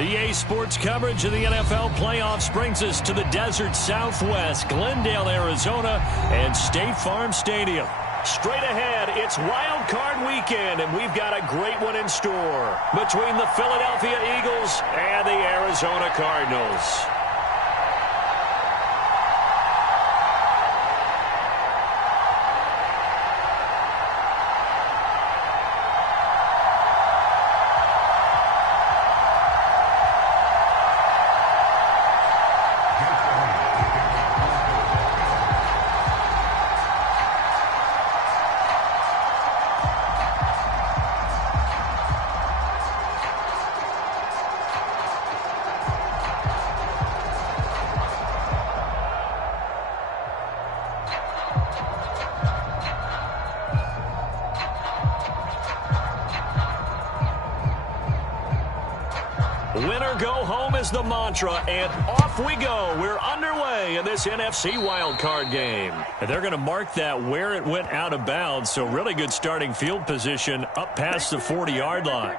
EA Sports coverage of the NFL playoffs brings us to the desert Southwest, Glendale, Arizona, and State Farm Stadium. Straight ahead, it's Wild Card Weekend, and we've got a great one in store between the Philadelphia Eagles and the Arizona Cardinals. Winner go home is the mantra, and off we go. We're underway in this NFC wildcard game. And they're going to mark that where it went out of bounds, so really good starting field position up past the 40-yard line.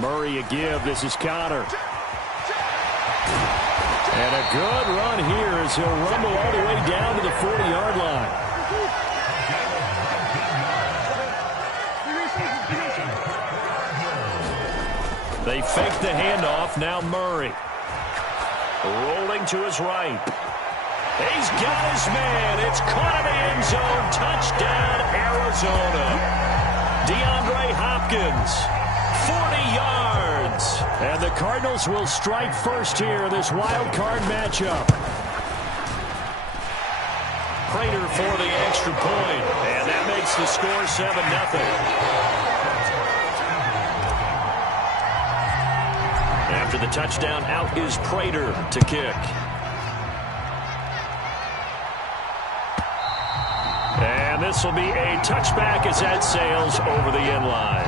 Murray a give. This is Connor. And a good run here as he'll rumble all the way down to the 40-yard line. They fake the handoff. Now Murray. Rolling to his right. He's got his man. It's caught in the end zone. Touchdown, Arizona. DeAndre Hopkins. 40 yards. And the Cardinals will strike first here in this wild card matchup. Prater for the extra point. And that makes the score 7-0. After the touchdown, out is Prater to kick. And this will be a touchback as that sails over the end line.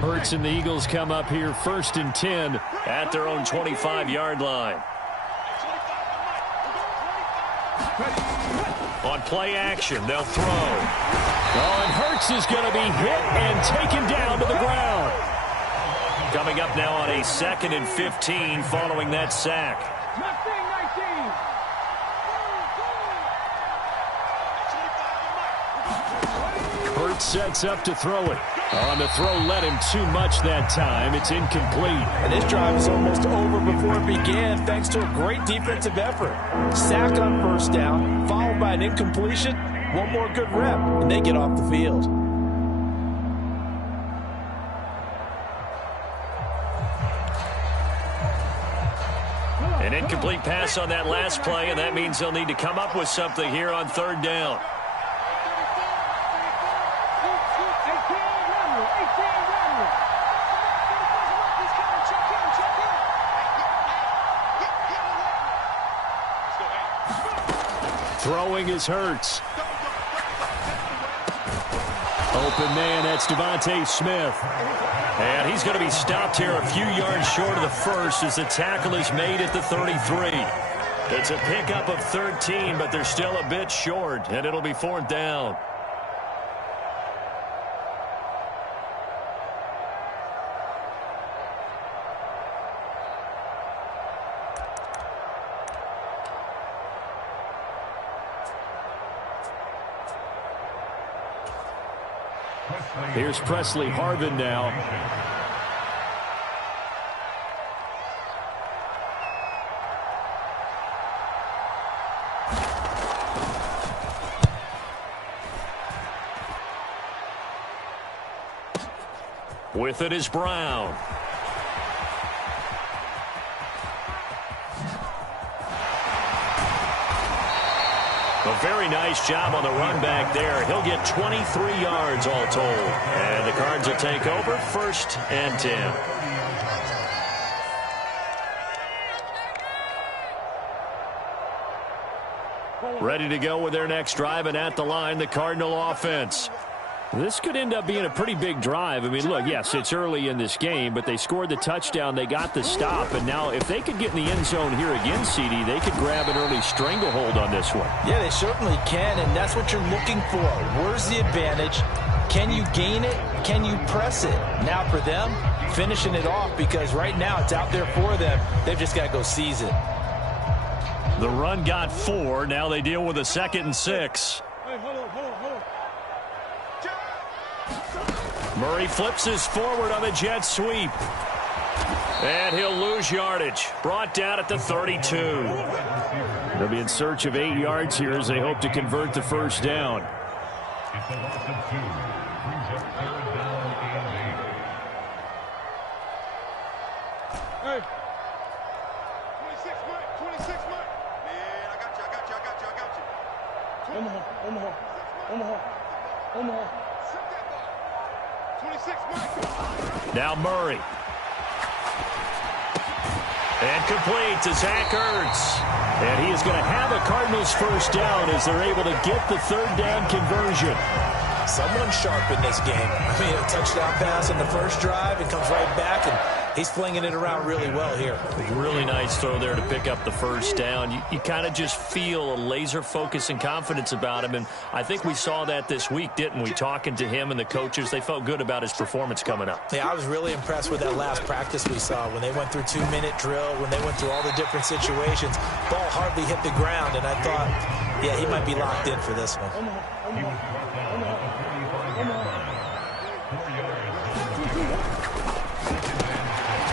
Hurts and the Eagles come up here 1st and 10 at their own 25-yard line. On play action, they'll throw. Oh, and Hurts is going to be hit and taken down to the ground. Coming up now on a 2nd and 15 following that sack. Hurts sets up to throw it. On the throw, led him too much that time. It's incomplete. And this drive is almost over before it began thanks to a great defensive effort. Sack on 1st down, followed by an incompletion. One more good rep, and they get off the field. An incomplete pass on that last play, and that means they'll need to come up with something here on 3rd down. Throwing is Hurts. Open man, that's Devontae Smith. And he's going to be stopped here a few yards short of the first as the tackle is made at the 33. It's a pickup of 13, but they're still a bit short, and it'll be 4th down. Here's Presley Harvin now. With it is Brown. A very nice job on the run back there. He'll get 23 yards all told. And the Cards will take over 1st and 10. Ready to go with their next drive, and at the line, the Cardinal offense. This could end up being a pretty big drive. I mean, look, yes, it's early in this game, but they scored the touchdown. They got the stop, and now if they could get in the end zone here again, CD, they could grab an early stranglehold on this one. Yeah, they certainly can, and that's what you're looking for. Where's the advantage? Can you gain it? Can you press it? Now for them, finishing it off, because right now it's out there for them. They've just got to go seize it. The run got 4. Now they deal with a 2nd and 6. Hey, hold on. Murray flips his forward on the jet sweep. And he'll lose yardage. Brought down at the 32. They'll be in search of 8 yards here as they hope to convert the first down. It's a loss of 2. Brings up 3rd down and 8. Hey. 26, Mike. 26, Mike. Man, I got you. Omaha. 26, Mike. Now Murray. And complete to Zach Ertz. And he is going to have a Cardinals first down as they're able to get the 3rd down conversion. Someone sharp in this game. I mean, a touchdown pass on the first drive and comes right back, and he's flinging it around really well here. Really nice throw there to pick up the first down. You kind of just feel a laser focus and confidence about him, and I think we saw that this week, didn't we? Talking to him and the coaches, they felt good about his performance coming up. Yeah, I was really impressed with that last practice we saw when they went through 2-minute drill, when they went through all the different situations. Ball hardly hit the ground, and I thought, yeah, he might be locked in for this one.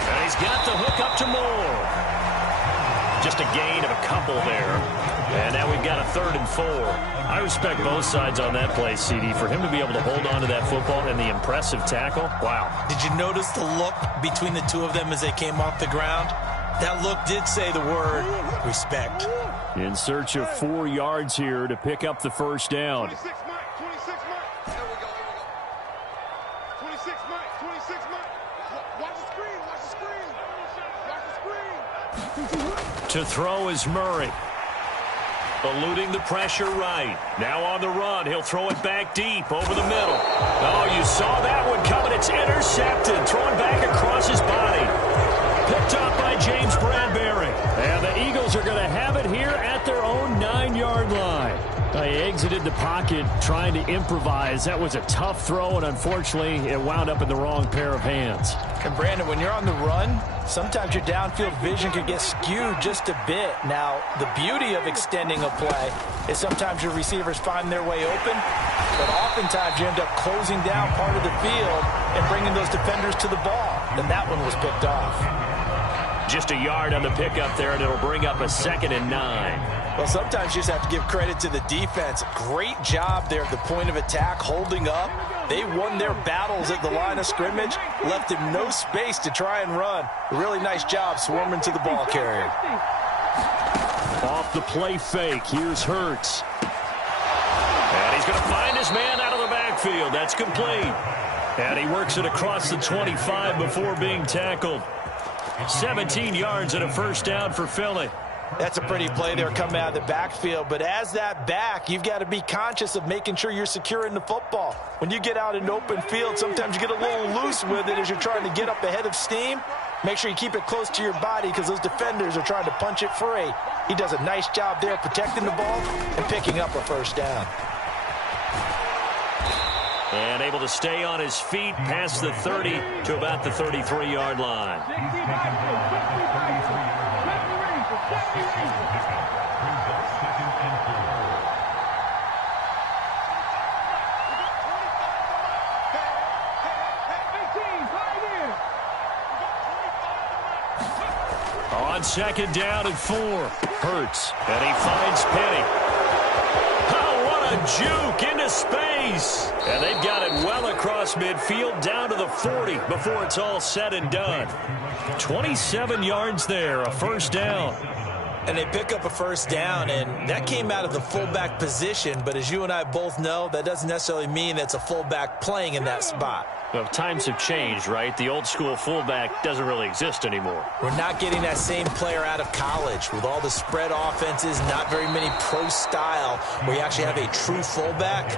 And he's got the hook up to Moore. Just a gain of a couple there. And now we've got a 3rd and 4. I respect both sides on that play, CD. For him to be able to hold on to that football and the impressive tackle, wow. Did you notice the look between the two of them as they came off the ground? That look did say the word respect. In search of 4 yards here to pick up the first down. 26, Mike. 26, Mike. There we go. 26, Mike. 26, Mike. Watch the screen. To throw is Murray. Eluding the pressure right. Now on the run. He'll throw it back deep over the middle. Oh, you saw that one coming. It's intercepted. Thrown back across his body. Picked up by James Bradbury. And the Eagles are going to have it here at their own 9-yard line. He exited the pocket trying to improvise. That was a tough throw, and unfortunately, it wound up in the wrong pair of hands. And Brandon, when you're on the run, sometimes your downfield vision can get skewed just a bit. Now, the beauty of extending a play is sometimes your receivers find their way open, but oftentimes you end up closing down part of the field and bringing those defenders to the ball. And that one was picked off. Just a yard on the pickup there, and it'll bring up a 2nd and 9. Well, sometimes you just have to give credit to the defense. Great job there at the point of attack, holding up. They won their battles at the line of scrimmage, left him no space to try and run. A really nice job swarming to the ball carrier. Off the play fake, here's Hurts. And he's going to find his man out of the backfield. That's complete. And he works it across the 25 before being tackled. 17 yards and a first down for Philly. That's a pretty play there coming out of the backfield. But as that back, you've got to be conscious of making sure you're securing the football. When you get out in open field, sometimes you get a little loose with it as you're trying to get up ahead of steam. Make sure you keep it close to your body because those defenders are trying to punch it free. He does a nice job there protecting the ball and picking up a first down. And able to stay on his feet past the 30 to about the 33-yard line. On 2nd down and 4. Hurts. And he finds Penny. Oh, what a juke into space. And they've got it well across midfield down to the 40 before it's all said and done. 27 yards there, a first down. And they pick up a first down, and that came out of the fullback position. But as you and I both know, that doesn't necessarily mean that's a fullback playing in that spot. Well, times have changed, right? The old school fullback doesn't really exist anymore. We're not getting that same player out of college. With all the spread offenses, not very many pro style, where you actually have a true fullback.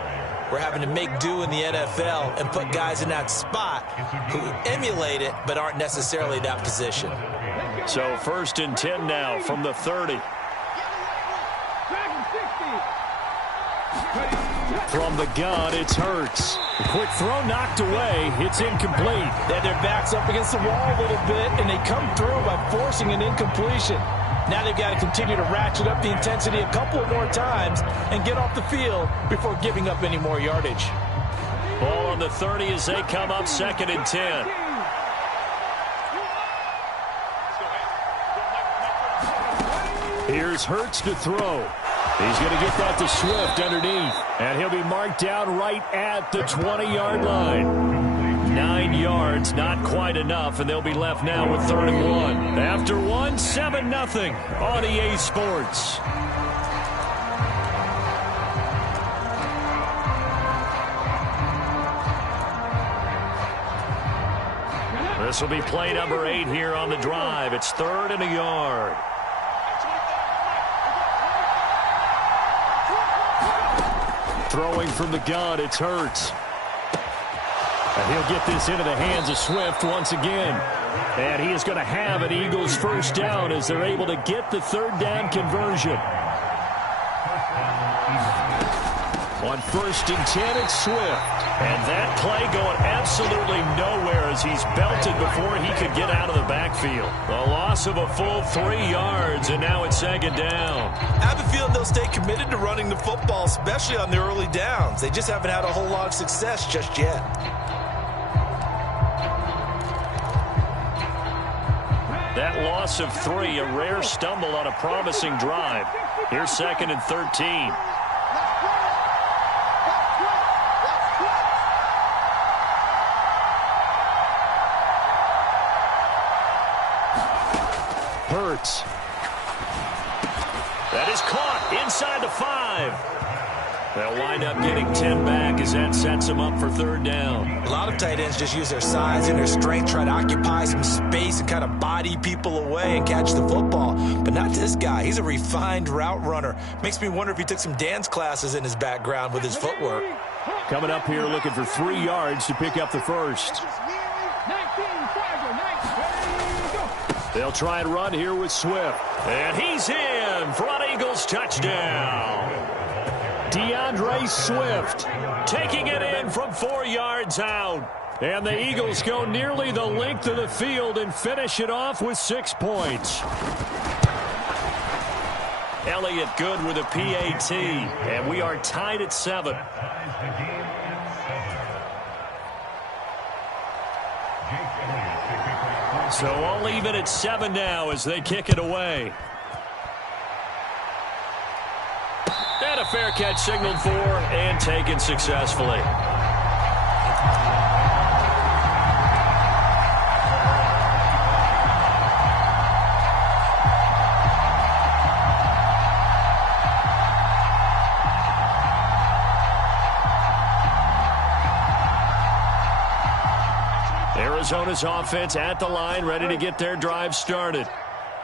We're having to make do in the NFL and put guys in that spot who emulate it but aren't necessarily that position. So first and 10 now from the 30. From the gun, it's Hurts. The quick throw knocked away. It's incomplete. They have their backs up against the wall a little bit, and they come through by forcing an incompletion. Now they've got to continue to ratchet up the intensity a couple more times and get off the field before giving up any more yardage. Ball on the 30 as they come up second and 10. Here's Hurts to throw. He's going to get that to Swift underneath. And he'll be marked down right at the 20-yard line. 9 yards, not quite enough, and they'll be left now with 3rd and 1. After 1, 7-0 on EA Sports. This will be play number 8 here on the drive. It's 3rd and a yard. Throwing from the gun, it's Hurts. And he'll get this into the hands of Swift once again. And he is going to have an Eagles first down as they're able to get the 3rd down conversion. On 1st and 10, it's Swift. And that play going absolutely nowhere as he's belted before he could get out of the backfield. A loss of a full 3 yards, and now it's 2nd down. I have a feeling they'll stay committed to running the football, especially on the early downs. They just haven't had a whole lot of success just yet. That loss of 3, a rare stumble on a promising drive. Here's 2nd and 13. Hurts. That is caught inside the 5. They'll wind up getting 10 back as that sets them up for 3rd down. A lot of tight ends just use their size and their strength, try to occupy some space and kind of body people away and catch the football. But not this guy. He's a refined route runner. Makes me wonder if he took some dance classes in his background with his footwork. Coming up here looking for 3 yards to pick up the first. They'll try and run here with Swift. And he's in for an Eagles touchdown. DeAndre Swift taking it in from 4 yards out. And the Eagles go nearly the length of the field and finish it off with 6 points. Elliott good with a PAT. And we are tied at 7. So all even at 7 now as they kick it away. And a fair catch signaled for and taken successfully. Arizona's offense at the line, ready to get their drive started.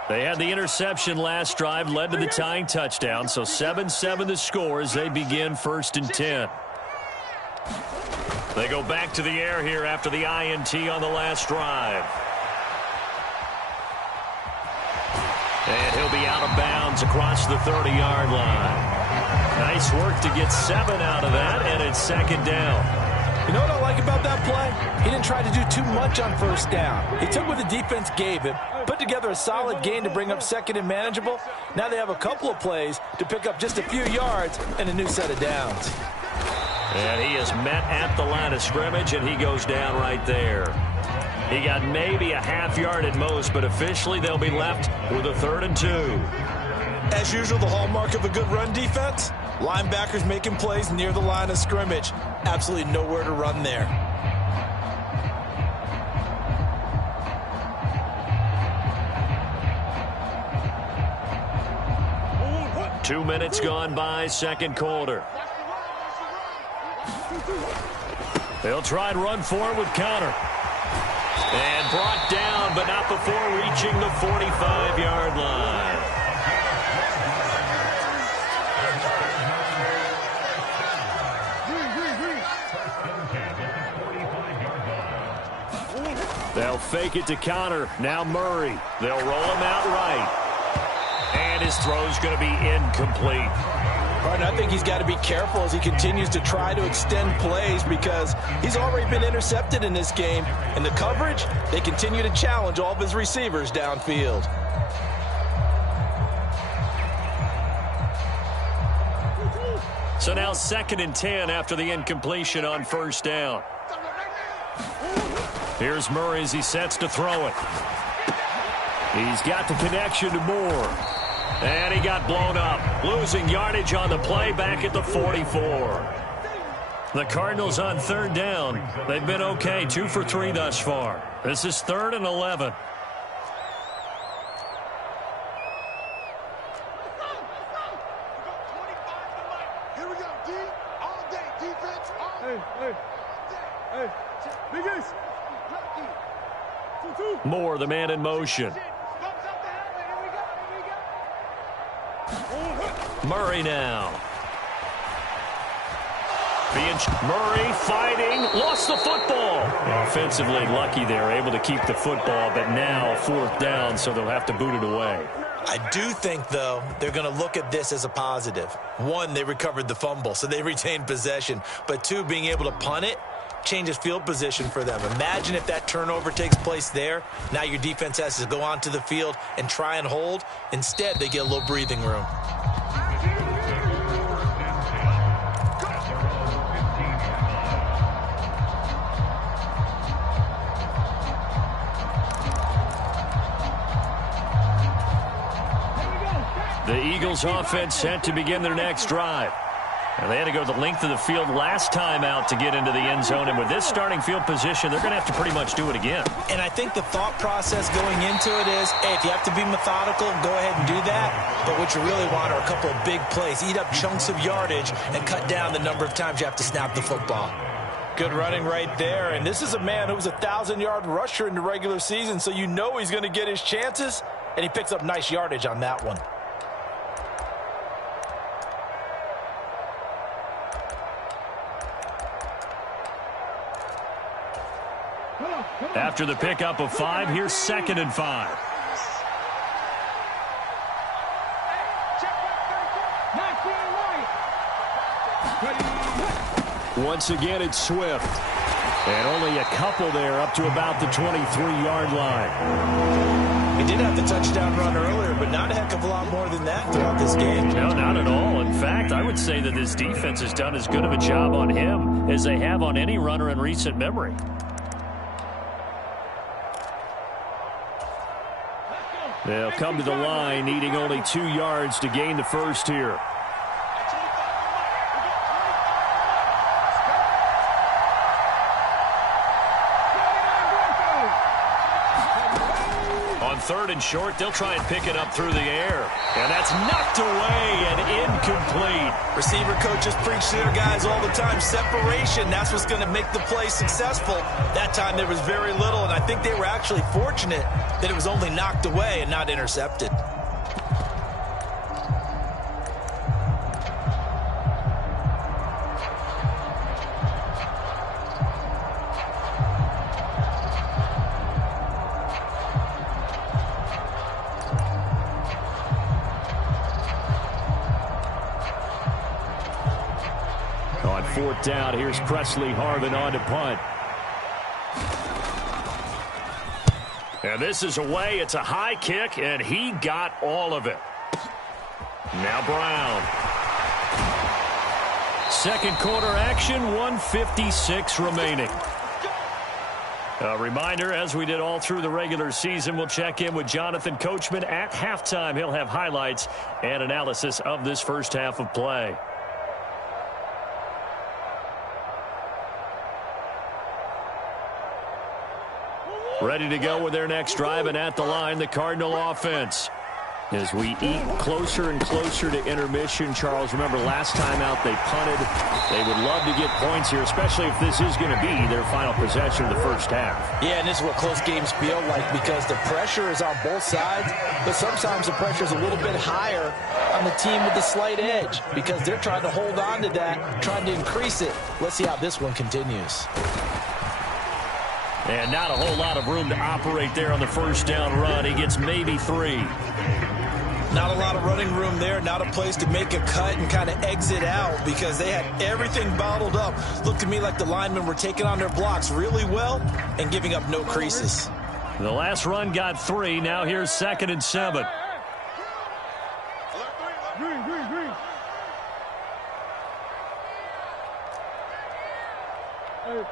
They had the interception last drive, led to the tying touchdown, so 7-7 the score as they begin 1st and 10. They go back to the air here after the INT on the last drive. And he'll be out of bounds across the 30-yard line. Nice work to get 7 out of that, and it's 2nd down. You know what I like about that play? He didn't try to do too much on 1st down. He took what the defense gave him, put together a solid gain to bring up 2nd and manageable. Now they have a couple of plays to pick up just a few yards and a new set of downs. And he is met at the line of scrimmage, and he goes down right there. He got maybe a half yard at most, but officially they'll be left with a 3rd and 2. As usual, the hallmark of a good run defense, Linebackers making plays near the line of scrimmage. Absolutely nowhere to run there. 2 minutes gone by, second quarter. They'll try and run for it with counter. And brought down, but not before reaching the 45-yard line. They'll fake it to counter. Now Murray. They'll roll him out right. And his throw's going to be incomplete. And I think he's got to be careful as he continues to try to extend plays because he's already been intercepted in this game. And the coverage, they continue to challenge all of his receivers downfield. So now 2nd and 10 after the incompletion on first down. Here's Murray as he sets to throw it. He's got the connection to Moore. And he got blown up, losing yardage on the play back at the 44. The Cardinals on 3rd down. They've been okay, 2 for 3 thus far. This is 3rd and 11. Here we go, D. All day, defense, all day. Hey, Big Ace. Moore, the man in motion. Murray now. Murray fighting, lost the football. Offensively lucky they're able to keep the football, but now 4th down, so they'll have to boot it away. I do think, though, they're going to look at this as a positive. 1, they recovered the fumble, so they retained possession. But 2, being able to punt it changes field position for them. Imagine if that turnover takes place there. Now your defense has to go onto the field and try and hold. Instead, they get a little breathing room. The Eagles offense set to begin their next drive. And they had to go the length of the field last time out to get into the end zone. And with this starting field position, they're going to have to pretty much do it again. And I think the thought process going into it is, hey, if you have to be methodical, go ahead and do that. But what you really want are a couple of big plays. Eat up chunks of yardage and cut down the number of times you have to snap the football. Good running right there. And this is a man who was a 1,000-yard rusher in the regular season, so you know he's going to get his chances. And he picks up nice yardage on that one. After the pickup of 5, here's 2nd and 5. Once again, it's Swift. And only a couple there up to about the 23-yard line. He did have the touchdown run earlier, but not a heck of a lot more than that throughout this game. No, not at all. In fact, I would say that this defense has done as good of a job on him as they have on any runner in recent memory. They'll come to the line, needing only 2 yards to gain the first here. On 3rd and short, they'll try and pick it up through the air. And that's knocked away and incomplete. Receiver coaches preach to their guys all the time. Separation, that's what's going to make the play successful. That time there was very little, and I think they were actually fortunate that it was only knocked away and not intercepted. On 4th down, here's Presley Harvin on to punt. And this is away. It's a high kick, and he got all of it. Now Brown. 2nd quarter action, 1:56 remaining. A reminder, as we did all through the regular season, we'll check in with Jonathan Coachman at halftime. He'll have highlights and analysis of this first half of play. Ready to go with their next drive, and at the line, the Cardinal offense. As we eat closer and closer to intermission, Charles, remember last time out they punted. They would love to get points here, especially if this is going to be their final possession of the first half. Yeah, and this is what close games feel like because the pressure is on both sides, but sometimes the pressure is a little bit higher on the team with the slight edge because they're trying to hold on to that, trying to increase it. Let's see how this one continues. And not a whole lot of room to operate there on the first down run. He gets maybe 3. Not a lot of running room there, not a place to make a cut and kind of exit out because they had everything bottled up. Looked to me like the linemen were taking on their blocks really well and giving up no creases. The last run got 3. Now here's 2nd and 7. Green. Hey.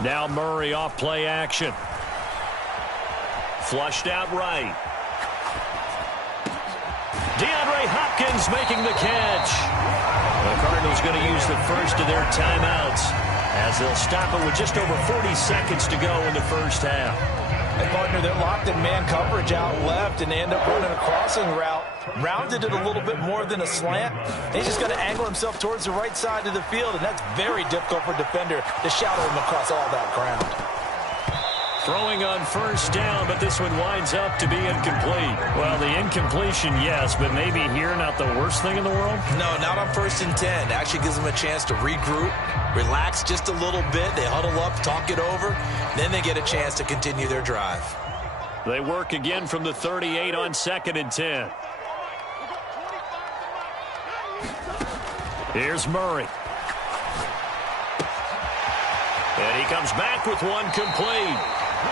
Now Murray off play action. Flushed out right. DeAndre Hopkins making the catch. The Cardinals going to use the first of their timeouts as they'll stop it with just over 40 seconds to go in the first half. Hey, partner, they're locked in man coverage out left, and they end up running a crossing route. Rounded it a little bit more than a slant. He's just going to angle himself towards the right side of the field, and that's very difficult for a defender to shadow him across all that ground. Throwing on first down, but this one winds up to be incomplete. Well, the incompletion, yes, but maybe here not the worst thing in the world? No, not on 1st and 10. Actually gives them a chance to regroup, relax just a little bit. They huddle up, talk it over. Then they get a chance to continue their drive. They work again from the 38 on 2nd and 10. Here's Murray. And he comes back with one complete.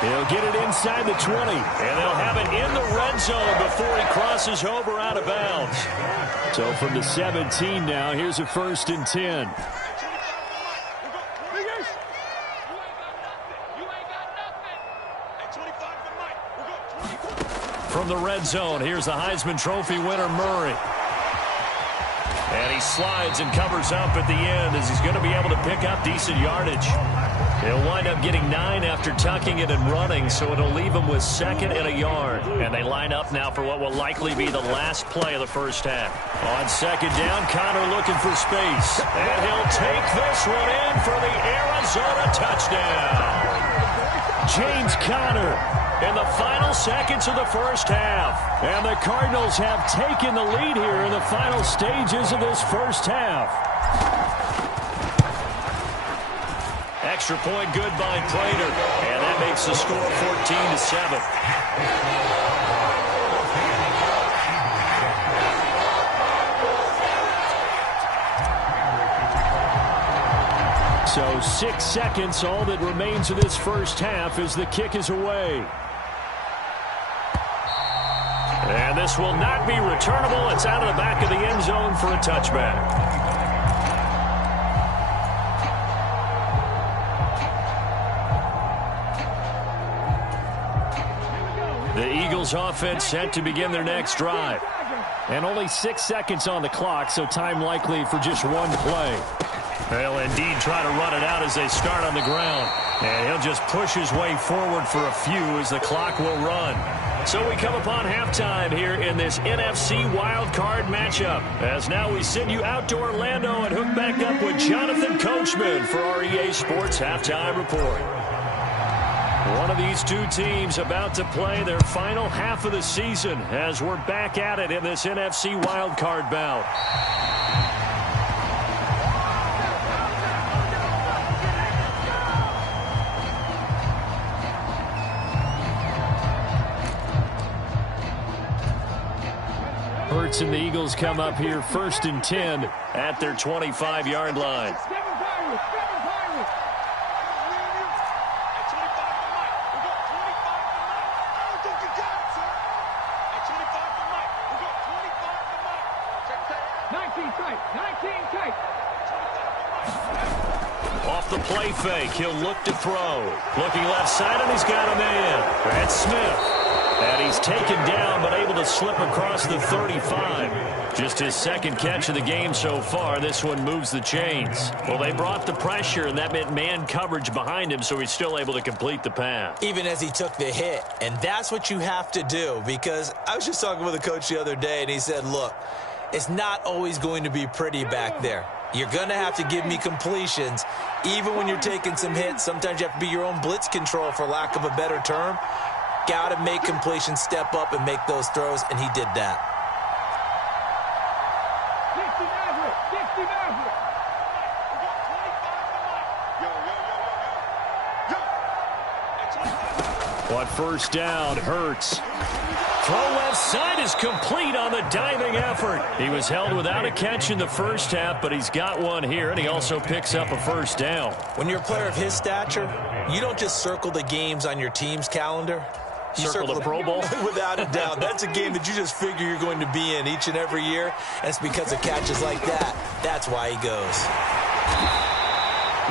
He'll get it inside the 20, and they'll have it in the red zone before he crosses over out of bounds. So from the 17 now, here's a 1st and 10. From the red zone, here's the Heisman Trophy winner, Murray. And he slides and covers up at the end as he's going to be able to pick up decent yardage. He'll wind up getting 9 after tucking it and running, so it'll leave him with 2nd and a yard. And they line up now for what will likely be the last play of the first half. On 2nd down, Connor looking for space. And he'll take this one in for the Arizona touchdown. James Conner in the final seconds of the first half. And the Cardinals have taken the lead here in the final stages of this first half. Extra point good by Prater. And that makes the score 14-7. So 6 seconds, all that remains of this first half as the kick is away. And this will not be returnable. It's out of the back of the end zone for a touchback. The Eagles offense set to begin their next drive. And only 6 seconds on the clock, so time likely for just one play. They'll indeed try to run it out as they start on the ground. And he'll just push his way forward for a few as the clock will run. So we come upon halftime here in this NFC wildcard matchup. As now we send you out to Orlando and hook back up with Jonathan Coachman for our EA Sports Halftime Report. One of these two teams about to play their final half of the season as we're back at it in this NFC wildcard bout. Hurts and the Eagles come up here 1st and 10 at their 25-yard line. Off the play fake, he'll look to throw. Looking left side, and he's got a man. That's Smith. And he's taken down, but able to slip across the 35. Just his second catch of the game so far. This one moves the chains. Well, they brought the pressure, and that meant man coverage behind him, so he's still able to complete the pass. Even as he took the hit. And that's what you have to do, because I was just talking with a coach the other day, and he said, look, it's not always going to be pretty back there. You're going to have to give me completions, even when you're taking some hits. Sometimes you have to be your own blitz control, for lack of a better term. Got to make completions, step up, and make those throws, and he did that. On first down, Hurts. Throw left side is complete on the diving effort. He was held without a catch in the first half, but he's got one here, and he also picks up a first down. When you're a player of his stature, you don't just circle the games on your team's calendar. You circle the Pro Bowl? Without a doubt. That's a game that you just figure you're going to be in each and every year, and it's because of catches like that. That's why he goes.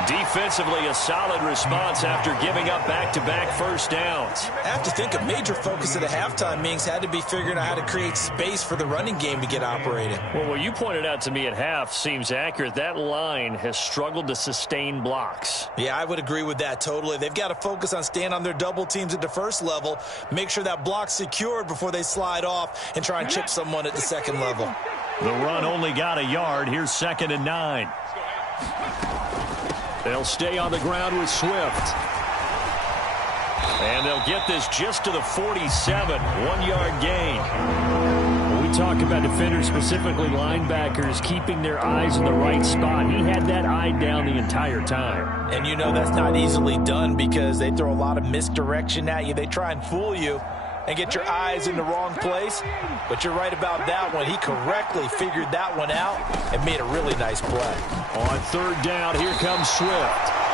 Defensively, a solid response after giving up back-to-back first downs. I have to think a major focus of the halftime meetings had to be figuring out how to create space for the running game to get operating. Well, what you pointed out to me at half seems accurate. That line has struggled to sustain blocks. Yeah, I would agree with that totally. They've got to focus on staying on their double teams at the first level, make sure that block's secured before they slide off and try and chip someone at the second level. The run only got a yard. Here's 2nd and 9. They'll stay on the ground with Swift. And they'll get this just to the 47. 1-yard gain. When we talk about defenders, specifically linebackers, keeping their eyes in the right spot. He had that eye down the entire time. And you know that's not easily done because they throw a lot of misdirection at you. They try and fool you and get your eyes in the wrong place. But you're right about that one. He correctly figured that one out and made a really nice play. On 3rd down, here comes Swift.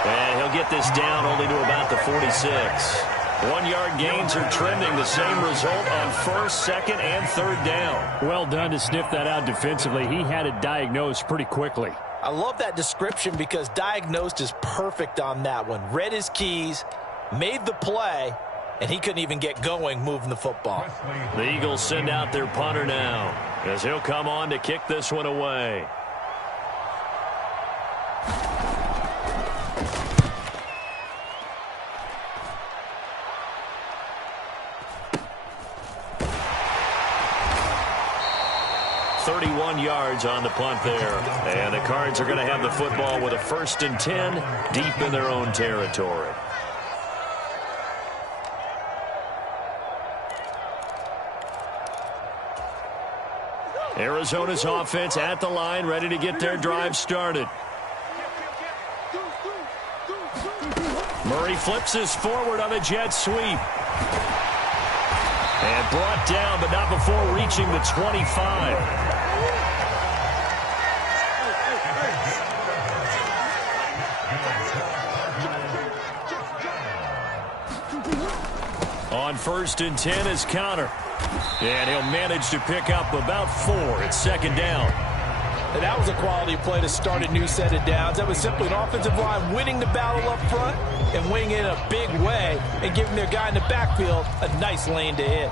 And he'll get this down only to about the 46. 1-yard gains are trending. The same result on 1st, 2nd, and 3rd down. Well done to sniff that out defensively. He had it diagnosed pretty quickly. I love that description because diagnosed is perfect on that one. Read his keys, made the play, and he couldn't even get going moving the football. The Eagles send out their punter now as he'll come on to kick this one away. Yards on the punt there. And the Cards are going to have the football with a 1st and 10 deep in their own territory. Arizona's offense at the line, ready to get their drive started. Murray flips this forward on a jet sweep. And brought down, but not before reaching the 25. On 1st and 10 is Connor. And he'll manage to pick up about 4 at 2nd down. And that was a quality play to start a new set of downs. That was simply an offensive line winning the battle up front and winning in a big way and giving their guy in the backfield a nice lane to hit.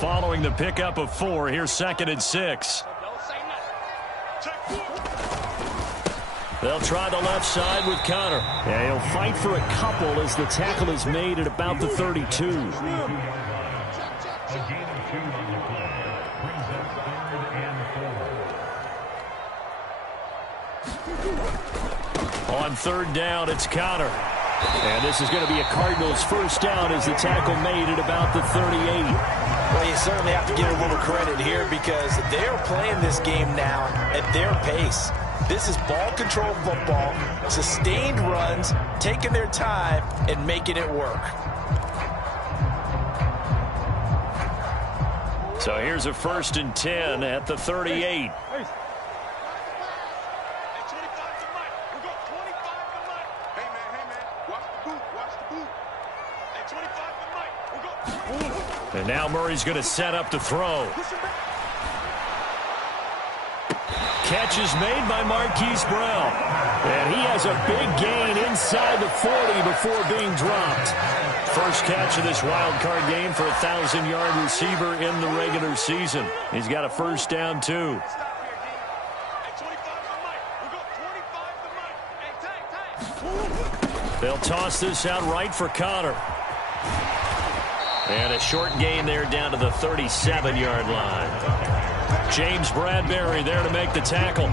Following the pickup of 4, here's 2nd and 6. They'll try the left side with Connor. Yeah, he'll fight for a couple as the tackle is made at about the 32. On 3rd down, it's Connor. And this is going to be a Cardinals 1st down as the tackle made at about the 38. Well, you certainly have to give a little credit here because they're playing this game now at their pace. This is ball control football, sustained runs, taking their time and making it work. So here's a 1st and 10 at the 38. And now Murray's going to set up to throw. Catch is made by Marquise Brown. And he has a big gain inside the 40 before being dropped. First catch of this wild card game for a 1,000-yard receiver in the regular season. He's got a first down, too. They'll toss this out right for Connor. And a short gain there down to the 37-yard line. James Bradbury there to make the tackle.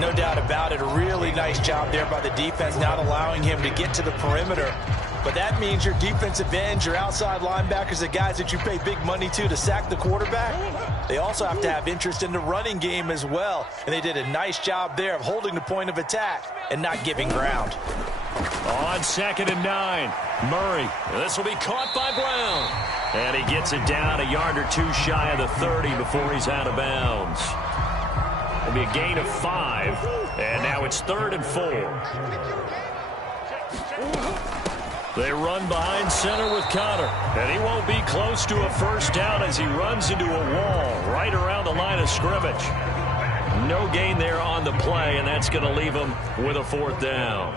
No doubt about it. A really nice job there by the defense, not allowing him to get to the perimeter. But that means your defensive ends, your outside linebackers, the guys that you pay big money to sack the quarterback, they also have to have interest in the running game as well. And they did a nice job there of holding the point of attack and not giving ground. On 2nd and 9, Murray. This will be caught by Brown. And he gets it down a yard or two shy of the 30 before he's out of bounds. It'll be a gain of 5. And now it's 3rd and 4. They run behind center with Connor. And he won't be close to a first down as he runs into a wall right around the line of scrimmage. No gain there on the play, and that's going to leave him with a 4th down.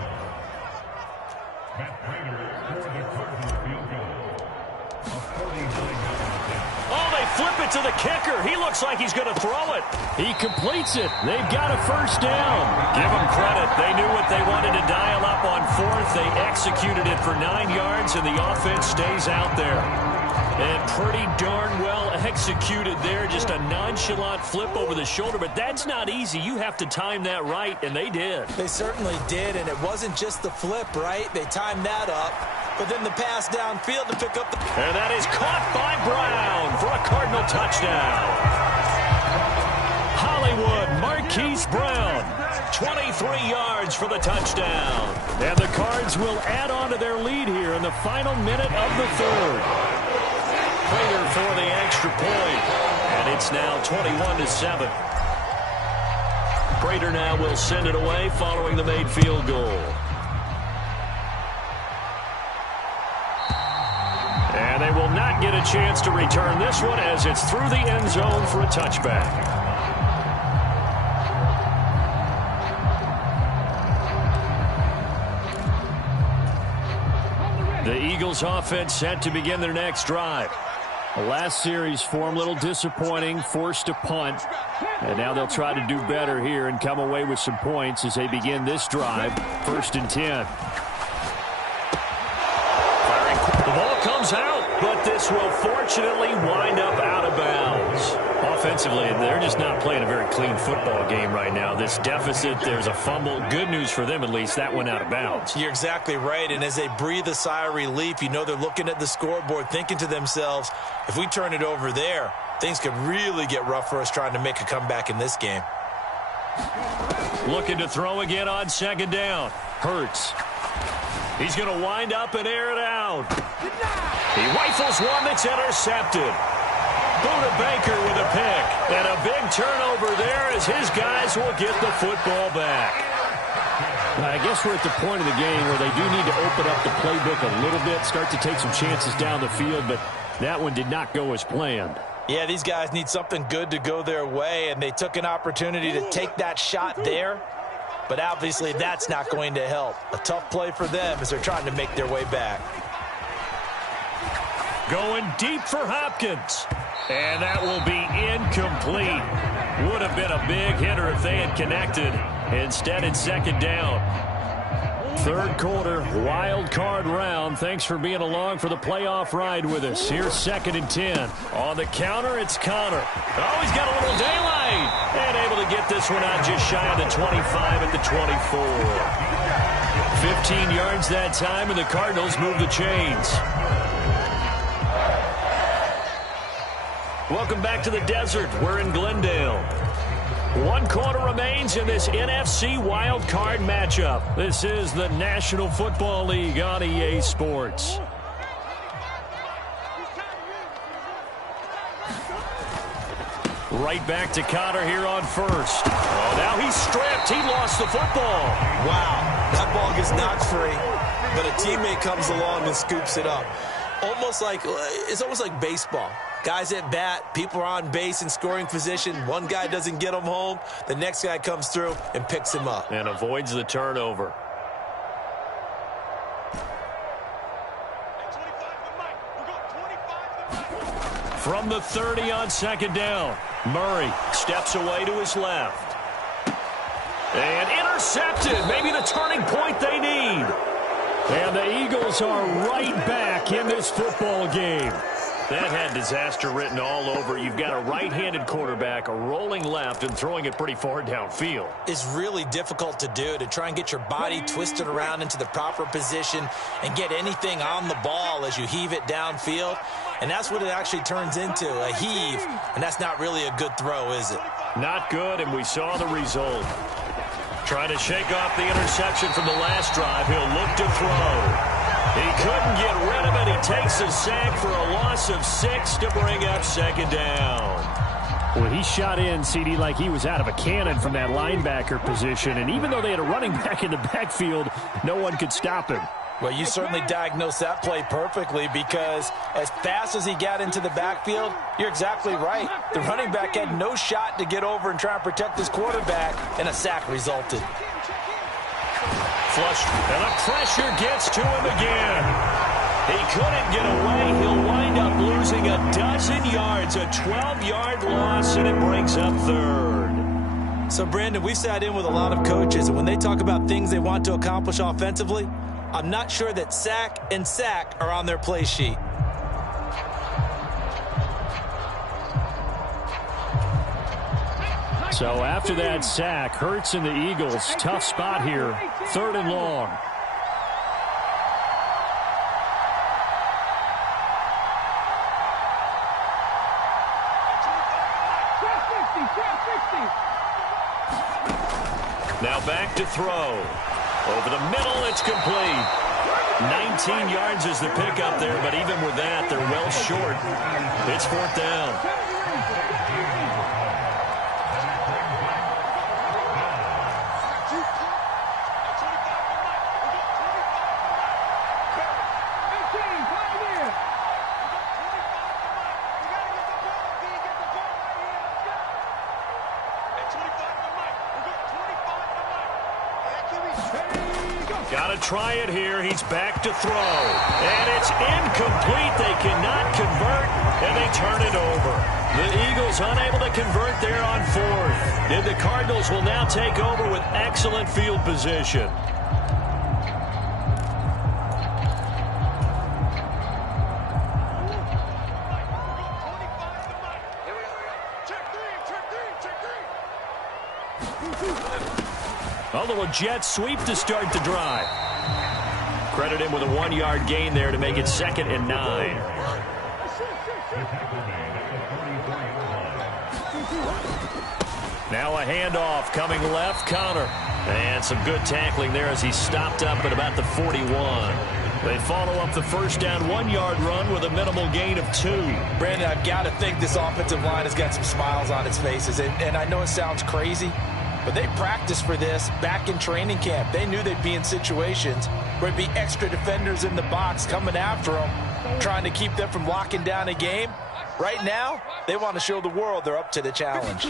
Oh, they flip it to the kicker. He looks like he's going to throw it. He completes it. They've got a first down. Give them credit. They knew what they wanted to dial up on 4th. They executed it for 9 yards, and the offense stays out there. And pretty darn well executed there. Just a nonchalant flip over the shoulder. But that's not easy. You have to time that right, and they did. They certainly did, and it wasn't just the flip, right? They timed that up. But then the pass downfield to pick up the... And that is caught by Brown for a Cardinal touchdown. Hollywood Marquise Brown, 23 yards for the touchdown. And the Cards will add on to their lead here in the final minute of the 3rd. Prater for the extra point. And it's now 21-7. Prater now will send it away following the made field goal. And they will not get a chance to return this one as it's through the end zone for a touchback. The Eagles offense set to begin their next drive. The last series for them, a little disappointing, forced a punt. And now they'll try to do better here and come away with some points as they begin this drive. 1st and 10. The ball comes out, but this will fortunately wind up out of bounds. Offensively, they're just not playing a very clean football game right now. This deficit, there's a fumble. Good news for them, at least. That went out of bounds. You're exactly right, and as they breathe a sigh of relief, you know they're looking at the scoreboard, thinking to themselves, if we turn it over there, things could really get rough for us trying to make a comeback in this game. Looking to throw again on 2nd down. Hurts. He's going to wind up and air it out. He rifles one that's intercepted. Buda Baker with a pick. And a big turnover there as his guys will get the football back. I guess we're at the point of the game where they do need to open up the playbook a little bit, start to take some chances down the field, but that one did not go as planned. Yeah, these guys need something good to go their way, and they took an opportunity to take that shot there. But obviously that's not going to help. A tough play for them as they're trying to make their way back. Going deep for Hopkins. And that will be incomplete. Would have been a big hitter if they had connected. Instead, it's 2nd down. 3rd quarter, wild card round. Thanks for being along for the playoff ride with us. Here's 2nd and 10. On the counter, it's Connor. Oh, he's got a little daylight. And able to get this one out just shy of the 25 at the 24. 15 yards that time, and the Cardinals move the chains. Welcome back to the desert. We're in Glendale. 1 quarter remains in this NFC wild card matchup. This is the National Football League on EA Sports. Right back to Connor here on first. Oh, now he's stripped. He lost the football. Wow, that ball gets knocked free, but a teammate comes along and scoops it up. It's almost like baseball. Guys at bat, people are on base in scoring position. One guy doesn't get him home. The next guy comes through and picks him up. And avoids the turnover. From the 30 on second down, Murray steps away to his left. And intercepted. Maybe the turning point they need. And the Eagles are right back in this football game. That had disaster written all over. You've got a right-handed quarterback, a rolling left, and throwing it pretty far downfield. It's really difficult to do, to try and get your body twisted around into the proper position and get anything on the ball as you heave it downfield. And that's what it actually turns into, a heave. And that's not really a good throw, is it? Not good, and we saw the result. Trying to shake off the interception from the last drive. He'll look to throw. He couldn't get rid of it. He takes a sack for a loss of 6 to bring up second down. Well, he shot in, CD, like he was out of a cannon from that linebacker position. And even though they had a running back in the backfield, no one could stop him. Well, you certainly diagnosed that play perfectly, because as fast as he got into the backfield, you're exactly right. The running back had no shot to get over and try and protect his quarterback, and a sack resulted. Flush, and the pressure gets to him again. He couldn't get away. He'll wind up losing a dozen yards, a 12-yard loss, and it brings up third. So, Brandon, we've sat in with a lot of coaches, and when they talk about things they want to accomplish offensively, I'm not sure that sack and sack are on their play sheet. So after that sack, Hurts and the Eagles, tough spot here, 3rd and long. Now back to throw. Over the middle, it's complete. 19 yards is the pickup there, but even with that, they're well short. It's 4th down. Got to try it here. He's back to throw. And it's incomplete. They cannot convert, and they turn it over. The Eagles unable to convert there on 4th. And the Cardinals will now take over with excellent field position. Although a jet sweep to start the drive. Credit him with a 1-yard gain there to make it 2nd and 9. Now a handoff coming left, Connor. And some good tackling there as he stopped up at about the 41. They follow up the first down 1-yard run with a minimal gain of 2. Brandon, I've got to think this offensive line has got some smiles on its faces. And I know it sounds crazy, but they practiced for this back in training camp. They knew they'd be in situations where it'd be extra defenders in the box coming after them, trying to keep them from locking down a game. Right now, they want to show the world they're up to the challenge.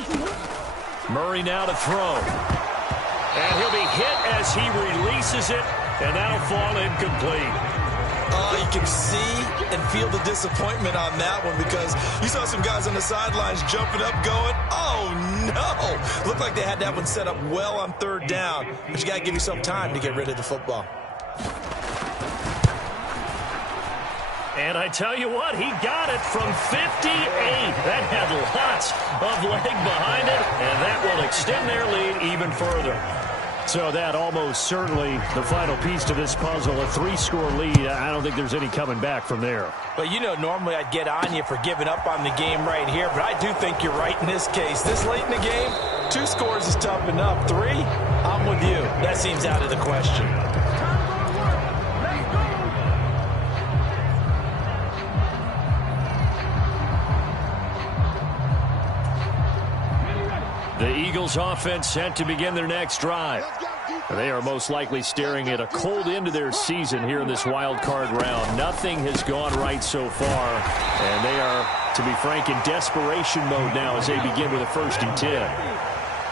Murray now to throw. And he'll be hit as he releases it, and that'll fall incomplete. You can see and feel the disappointment on that one, because you saw some guys on the sidelines jumping up going, oh no! Looked like they had that one set up well on 3rd down, but you got to give yourself time to get rid of the football. And I tell you what, he got it from 58. That had lots of leg behind it, and that will extend their lead even further. So that almost certainly the final piece to this puzzle, a 3-score lead. I don't think there's any coming back from there. Well, you know, normally I'd get on you for giving up on the game right here, but I do think you're right in this case. This late in the game, 2 scores is tough enough. 3, I'm with you. That seems out of the question. The Eagles offense set to begin their next drive. They are most likely staring at a cold end to their season here in this wild card round. Nothing has gone right so far, and they are, to be frank, in desperation mode now as they begin with a 1st and 10.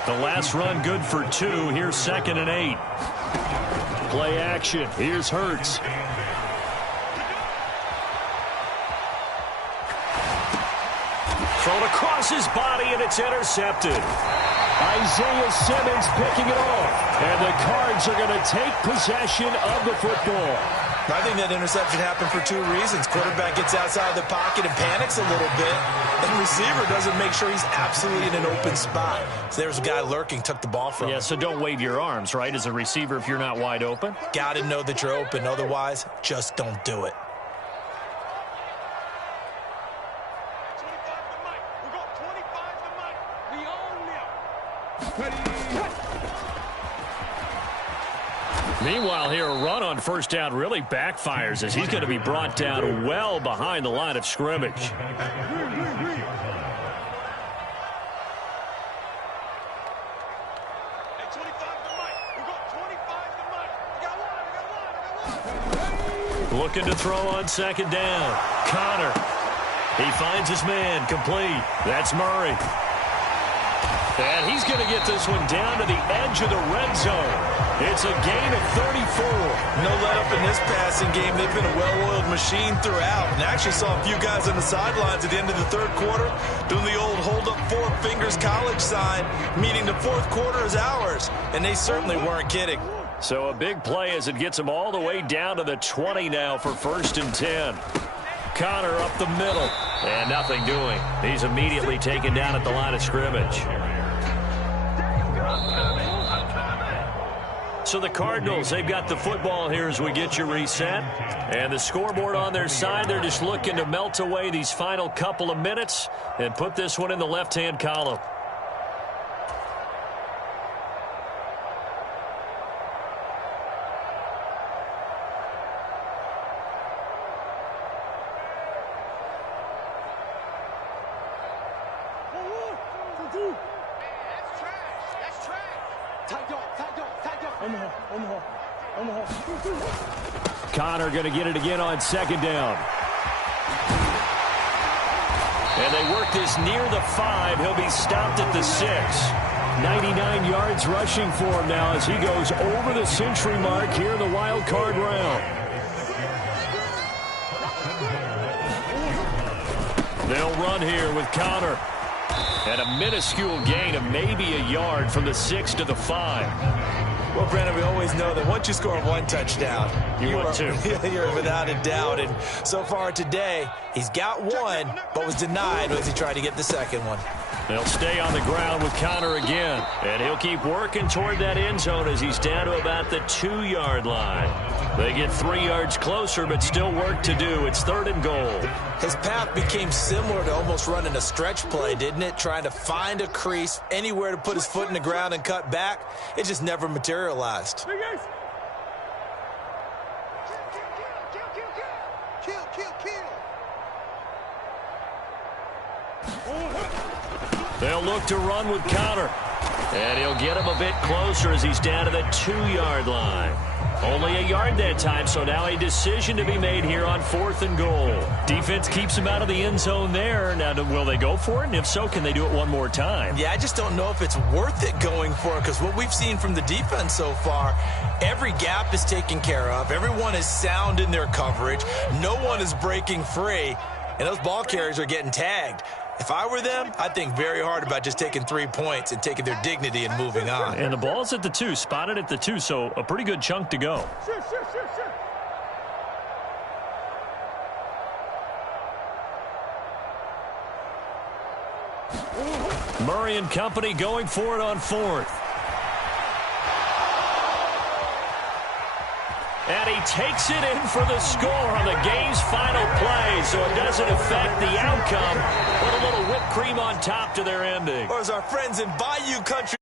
The last run good for 2. Here's 2nd and 8. Play action. Here's Hurts. Thrown across his body, and it's intercepted. Isaiah Simmons picking it off. And the Cards are going to take possession of the football. I think that interception happened for 2 reasons. Quarterback gets outside the pocket and panics a little bit. And receiver doesn't make sure he's absolutely in an open spot. So there's a guy lurking, took the ball from him. Yeah, so don't wave your arms, right, as a receiver if you're not wide open. Got to know that you're open. Otherwise, just don't do it. Meanwhile, here, a run on 1st down really backfires as he's going to be brought down well behind the line of scrimmage. Looking to throw on 2nd down. Connor. He finds his man. Complete. That's Murray. And he's going to get this one down to the edge of the red zone. It's a gain of 34. No let up in this passing game. They've been a well-oiled machine throughout. And actually saw a few guys on the sidelines at the end of the 3rd quarter doing the old hold up 4 fingers college sign, meaning the 4th quarter is ours. And they certainly weren't kidding. So a big play as it gets him all the way down to the 20 now for 1st and 10. Connor up the middle. And nothing doing. He's immediately taken down at the line of scrimmage. So the Cardinals, they've got the football here as we get you reset. And the scoreboard on their side, they're just looking to melt away these final couple of minutes and put this one in the left-hand column. Connor going to get it again on 2nd down. And they work this near the 5. He'll be stopped at the 6. 99 yards rushing for him now as he goes over the century mark here in the wild card round. They'll run here with Connor. And a minuscule gain of maybe a yard from the 6 to the 5. Well, Brandon, we always know that once you score 1 touchdown, you want 2. You're without a doubt. And so far today, he's got 1, but was denied as he tried to get the 2nd one. They'll stay on the ground with Connor again. And he'll keep working toward that end zone as he's down to about the 2-yard line. They get 3 yards closer, but still work to do. It's 3rd and goal. His path became similar to almost running a stretch play, didn't it? Trying to find a crease, anywhere to put his foot in the ground and cut back. It just never materialized. They'll look to run with Connor. And he'll get him a bit closer as he's down to the 2-yard line. Only a yard that time, so now a decision to be made here on 4th and goal. Defense keeps him out of the end zone there. Now, will they go for it? And if so, can they do it one more time? Yeah, I just don't know if it's worth it going for it, because what we've seen from the defense so far, every gap is taken care of. Everyone is sound in their coverage. No one is breaking free, and those ball carriers are getting tagged. If I were them, I'd think very hard about just taking 3 points and taking their dignity and moving on. And the ball's at the 2, spotted at the 2, so a pretty good chunk to go. Murray and company going for it on 4th. And he takes it in for the score on the game's final play, so it doesn't affect the outcome, but a little whipped cream on top to their ending. Or as our friends in Bayou Country